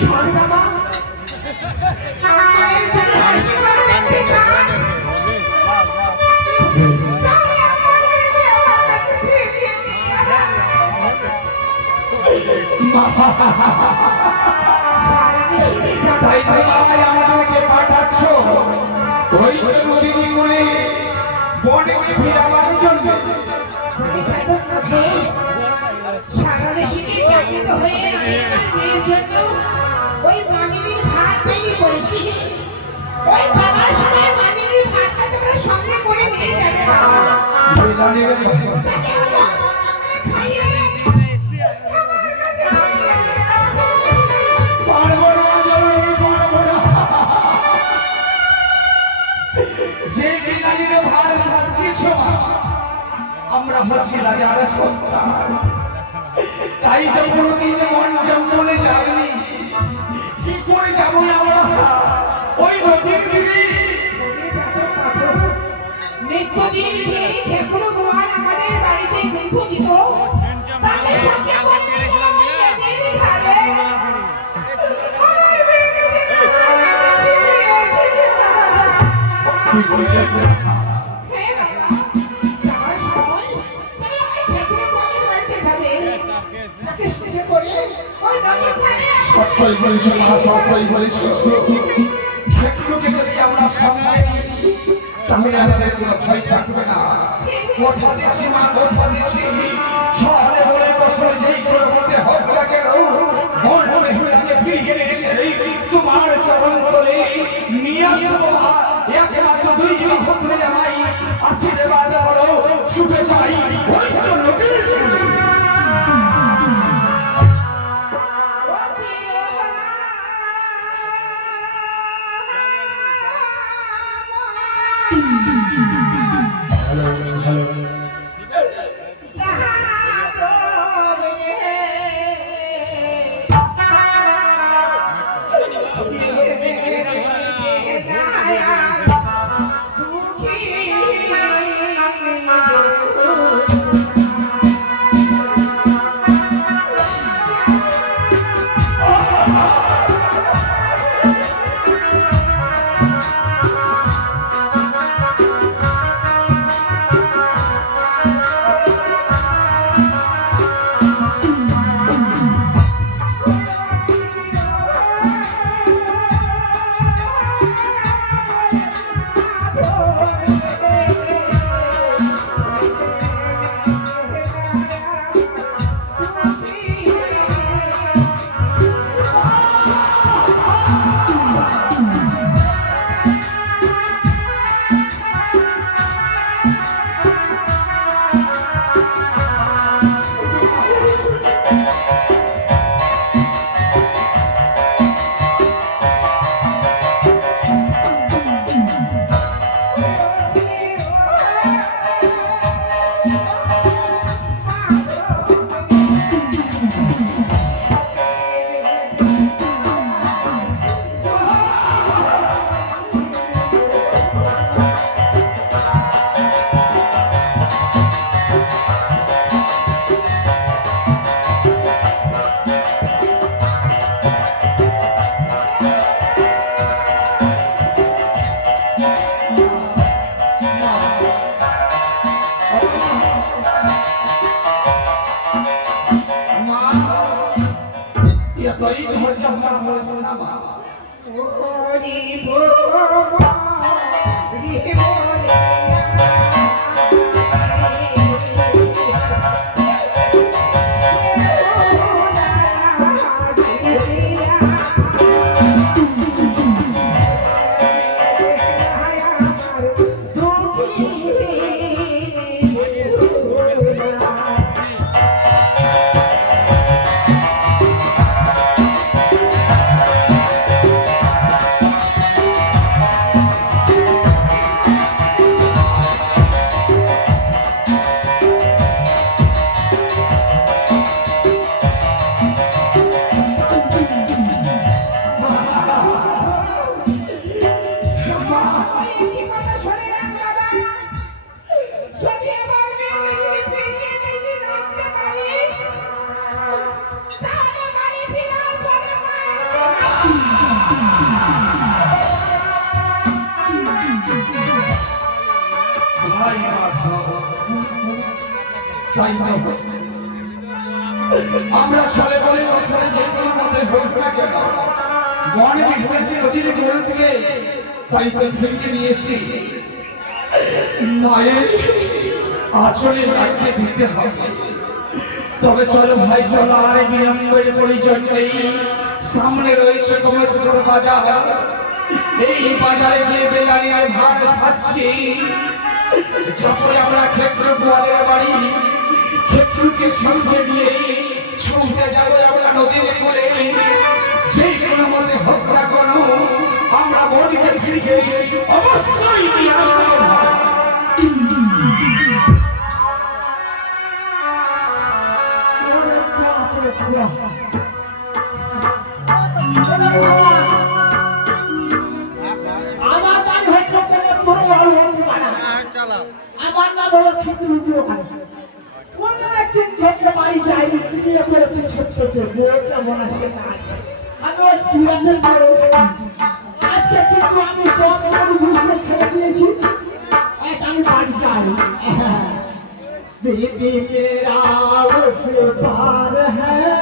শোন বাবা, মায়ের যদি হাসি করে দেখতে চাস, তাহলে আমার মেয়েকে আমার কাছে ফিরিয়ে নিয়ে আয়। তাই ভাই আমাদেরকে পাঠাচ্ছ ওই নদীনী করে বনে ফিরাবার জন্য? সারা ঋষিকে জাগিত হয়ে আমি আমার মেয়ের জন্য ওই মানিনীর ভাত তৈরি করেছি। ওই খাবার সময় মানিনীর ভাতটা তোমরা সঙ্গে করে নিয়ে যাবে। তাকে হলো আমার নামে খাইয়ে আমার কাছে পারবো না, পারবো না। যে বিলালির ভার সাজিয়েছ আমরা হচ্ছি রাজার সন্তান, তাই তো কোনোদিন মন জঙ্গলে যায়নি। কি করে যাবো আমরা ওই নদীর তীরে? নিত্যদিন যে ঠেকুনো গোয়াল আমাদের বাড়িতে দুধ দিত, তাকে সঙ্গে করে নিয়ে যেতে খাবে। আমার মেয়েকে যে কি বলতে সত্যই বলেছ মা, সত্যই বলেছ। ঠেকুনোকে যদি আমরা সম্মান দিই তাহলে আমাদের কোনো ভয় থাকবে না। কথা দিচ্ছি মা, কথা দিচ্ছি, শহরে বলে বছর যেই কোনো মধ্যে হোক না কেন মন মেহুলাকে ফিরিয়ে এসে তোমার চরণ তলে নিয়ে আসবো মা। একমাত্র দুই বাহক হয়ে আমায় আশীর্বাদ করো, ছুটে যাই ওই তো নদীর তীরে। তাই না আমরা ছলে বলে বছরে যে কোনো মতে হোক না কেন মনে বিঘ্নে নদীর গোল থেকে তাই তো ফিরিয়ে নিয়ে এসেছি মায়ের আঁচলে রাখতে দিতে হবে। তবে চলো ভাই চলো আর বিলম্বের পরিচয় নেই, সামনে রয়েছে কমলপুর বাজার, এই বাজারে গিয়ে বেলানির ভাগ সাচ্ছি। যখন আমরা ক্ষেত্র গোয়ালের বাড়ি ক্ষেত্রকে সঙ্গে নিয়ে ছুটে যাবো আমরা নদীর কোলে, যে কোনো মতে হোক না কোনো আমরা বডিকে ফিরিয়ে অবশ্যই নিয়ে আসবো। আমার বাড়ি হচ্ছে আমার নাম হলো খিচুড়ি খাই। কোন একদিন থেকে বাড়ি যাইনি, বিয়ে করেছি ছোট্ট বউটা মনে সেটা আছে। আমি ওই বিরাটের বড় আজকে কিন্তু আমি সব দুষ্ট ছেড়ে দিয়েছি, এক আমি বাড়ি যাই। दीदी मेरा उस पार है